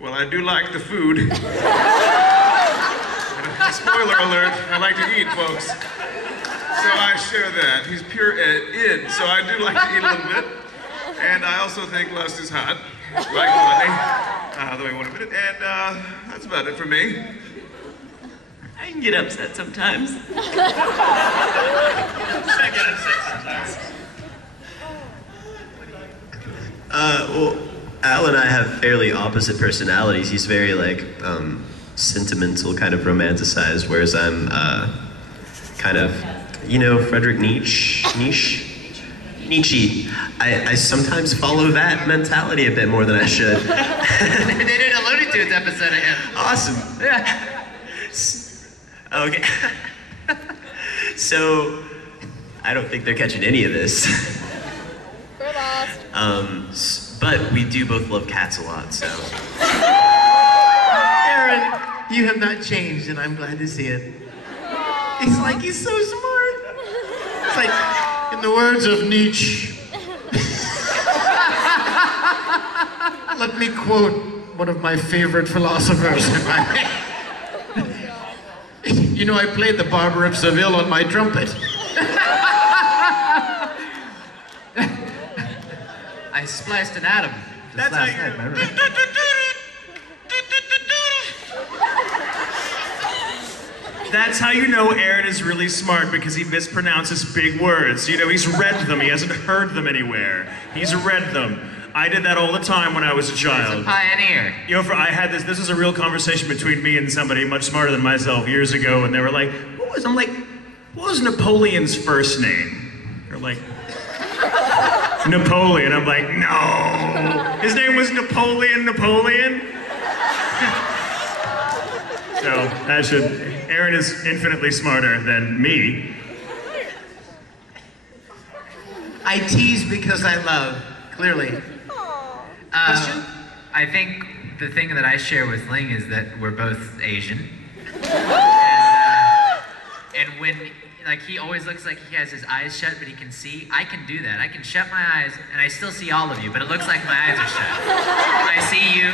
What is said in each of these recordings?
Well, I do like the food. Spoiler alert, I like to eat, folks. So I share that. He's pure id, so I do like to eat a little bit. And I also think lust is hot, like money, the way I want to put it. And that's about it for me. I can get upset sometimes. I get upset sometimes. Well, Al and I have fairly opposite personalities. He's very like sentimental, kind of romanticized, whereas I'm kind of, you know, Friedrich Nietzsche. I sometimes follow that mentality a bit more than I should. They did a Looney Tunes episode of him. Awesome. Yeah. Okay. So, I don't think they're catching any of this. We're lost. But we do both love cats a lot, so. Aaron, you have not changed, and I'm glad to see it. He's so smart. It's like, in the words of Nietzsche, let me quote one of my favorite philosophers. You know, I played the Barber of Seville on my trumpet. I spliced an atom just last night, remember? That's how you know Aaron is really smart, because he mispronounces big words. You know, he's read them, he hasn't heard them anywhere. He's read them. I did that all the time when I was a child. He's a pioneer. You know, I had this was a real conversation between me and somebody much smarter than myself years ago, and they were like, I'm like, what was Napoleon's first name? They're like, Napoleon. I'm like, no. His name was Napoleon. So, Aaron is infinitely smarter than me. I tease because I love, clearly. Question? I think the thing that I share with Ling is that we're both Asian. And when, like, he always looks like he has his eyes shut, but he can see. I can do that. I can shut my eyes, and I still see all of you, but it looks like my eyes are shut. I see you.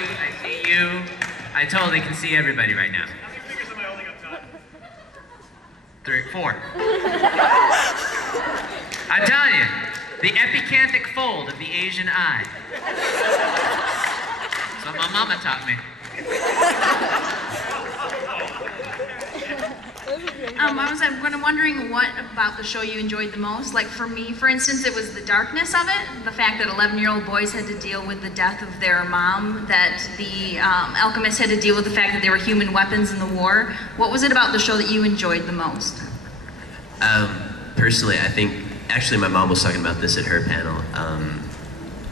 I totally can see everybody right now. How many fingers am I holding up top? 3, 4. I'm telling you, the epicanthic fold of the Asian eye. That's what my mama taught me. I'm kind of wondering what about the show you enjoyed the most. Like for me, for instance, it was the darkness of it. The fact that 11-year-old boys had to deal with the death of their mom, that the alchemists had to deal with the fact that they were human weapons in the war. What was it about the show that you enjoyed the most? Personally, I think, actually my mom was talking about this at her panel.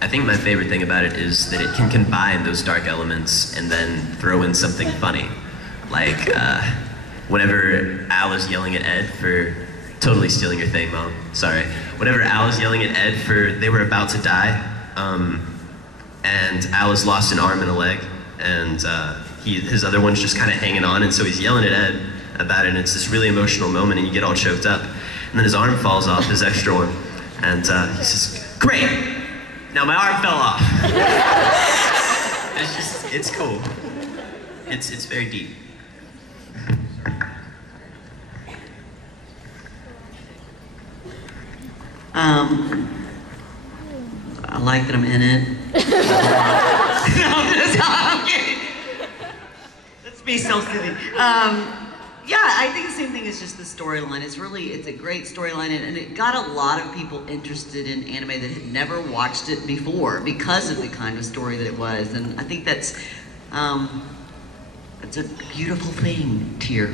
I think my favorite thing about it is that it can combine those dark elements and then throw in something funny. Like, whenever Al is yelling at Ed for totally stealing your thing, Mom. Sorry. Whenever Al is yelling at Ed for they were about to die, and Al has lost an arm and a leg, and his other one's just kind of hanging on, and so he's yelling at Ed about it, and it's this really emotional moment, and you get all choked up, and then his arm falls off, his extra one, and he says, "Great! Now my arm fell off." It's cool. It's very deep. I like that I'm in it. I'm kidding. Let's be self-soothing. Yeah, I think the same thing is just the storyline. It's a great storyline, and it got a lot of people interested in anime that had never watched it before because of the kind of story that it was. And I think that's a beautiful thing, Tyr.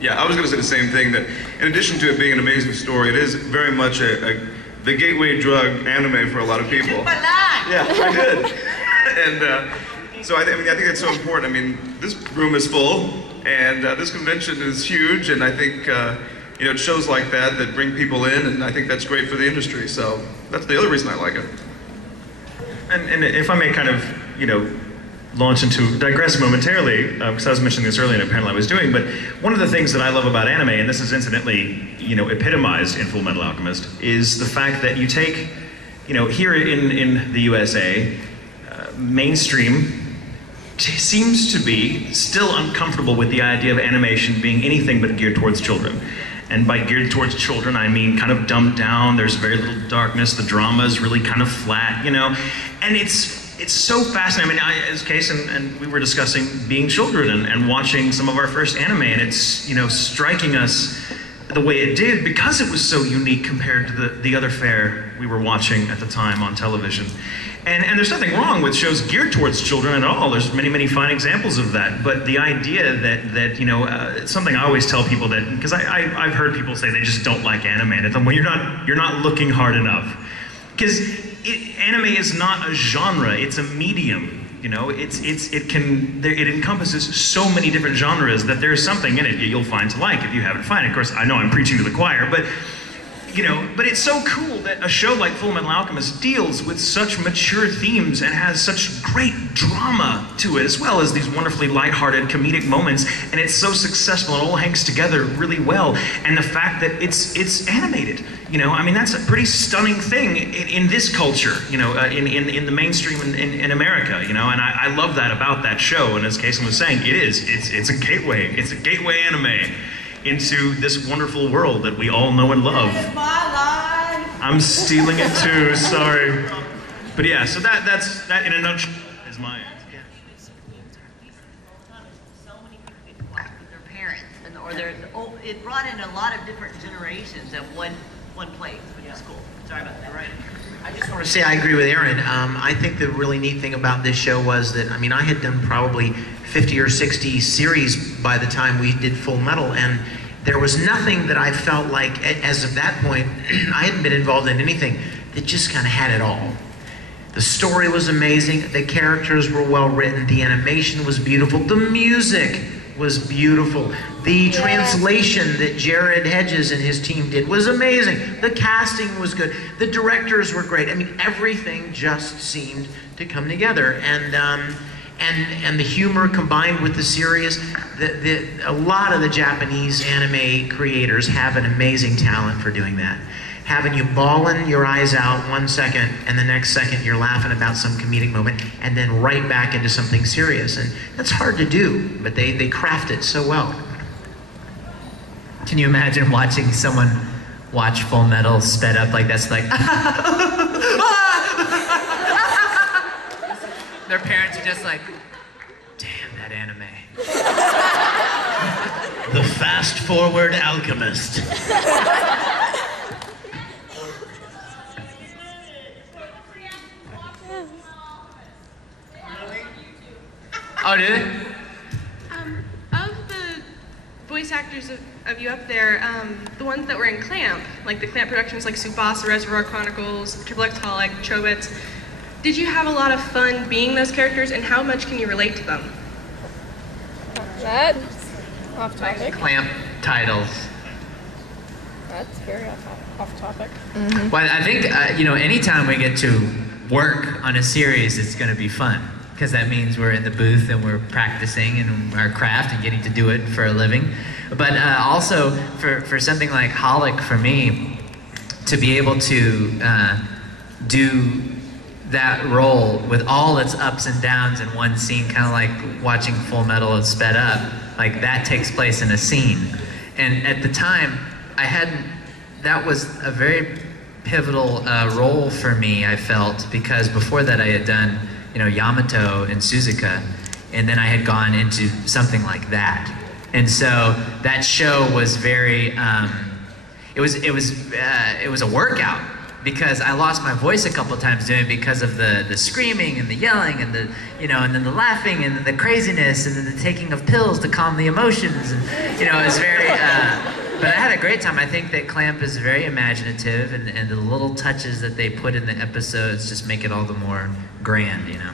Yeah, I was going to say the same thing, that in addition to it being an amazing story, it is very much the gateway drug anime for a lot of people. Yeah, I did. And so I think that's so important. I mean, this room is full, and this convention is huge, and I think it shows like that bring people in, and I think that's great for the industry. So that's the other reason I like it. And if I may kind of, digress momentarily, because I was mentioning this earlier in a panel I was doing, but one of the things that I love about anime, and this is incidentally, epitomized in Full Metal Alchemist, is the fact that you take, here in the USA, mainstream seems to be still uncomfortable with the idea of animation being anything but geared towards children. And by geared towards children, I mean kind of dumbed down, there's very little darkness, the drama is really kind of flat, you know? And it's so fascinating. I mean, as Case and we were discussing being children and watching some of our first anime, and it's, you know, striking us the way it did because it was so unique compared to the other fare we were watching at the time on television. And there's nothing wrong with shows geared towards children at all. There's many, many fine examples of that. But the idea that you know, it's something I always tell people that, because I've heard people say they just don't like anime. And I tell them, well, you're not looking hard enough. Because anime is not a genre, it's a medium. You know, it encompasses so many different genres that there's something in it you'll find to like if you haven't found it. Of course, I know I'm preaching to the choir, but you know, but it's so cool that a show like Full Metal Alchemist deals with such mature themes and has such great drama to it, as well as these wonderfully lighthearted comedic moments, and it's so successful, it all hangs together really well. And the fact that it's animated, you know, I mean, that's a pretty stunning thing in this culture, you know, in the mainstream in America, you know, and I love that about that show. And as Kason was saying, it's a gateway anime into this wonderful world that we all know and love. That is my line. I'm stealing it too, sorry. But yeah, so that's in a nutshell is my So many people get watched with their parents, it brought in a lot of different generations at one place, which is cool. Sorry about that. Right. I just want to say I agree with Aaron. I think the really neat thing about this show was that, I mean, I had done probably 50 or 60 series by the time we did Full Metal, and there was nothing that I felt like, as of that point, I hadn't been involved in anything that just kind of had it all. The story was amazing, the characters were well written, the animation was beautiful, the music was beautiful. The translation that Jared Hedges and his team did was amazing. The casting was good. The directors were great. I mean, everything just seemed to come together. And the humor combined with the serious, a lot of the Japanese anime creators have an amazing talent for doing that. Having you bawling your eyes out 1 second, and the next second you're laughing about some comedic moment, and then right back into something serious. And that's hard to do, but they craft it so well. Can you imagine watching someone watch Full Metal sped up like that's like their parents are just like, damn that anime. The fast-forward alchemist. Oh, did it? Of the voice actors of you up there, the ones that were in Clamp, like the Clamp productions like Tsubasa, Reservoir Chronicles, Triple X Holic, Chobits, did you have a lot of fun being those characters, and how much can you relate to them? That's off topic. Clamp titles. That's very off topic. Well, I think, you know, anytime we get to work on a series, it's going to be fun. Because that means we're in the booth and we're practicing in our craft and getting to do it for a living. But also, for something like Holic, for me, to be able to do that role with all its ups and downs in one scene, kind of like watching Full Metal and sped up, like that takes place in a scene. And at the time, that was a very pivotal role for me, I felt, because before that I had done, you know, Yamato and Suzuka, and then I had gone into something like that. And so that show was very, it was a workout, because I lost my voice a couple of times doing it because of the screaming and the yelling and the, you know, and then the laughing and then the craziness and then the taking of pills to calm the emotions, and, you know, it was very, but I had a great time. I think that Clamp is very imaginative, and the little touches that they put in the episodes just make it all the more grand, you know.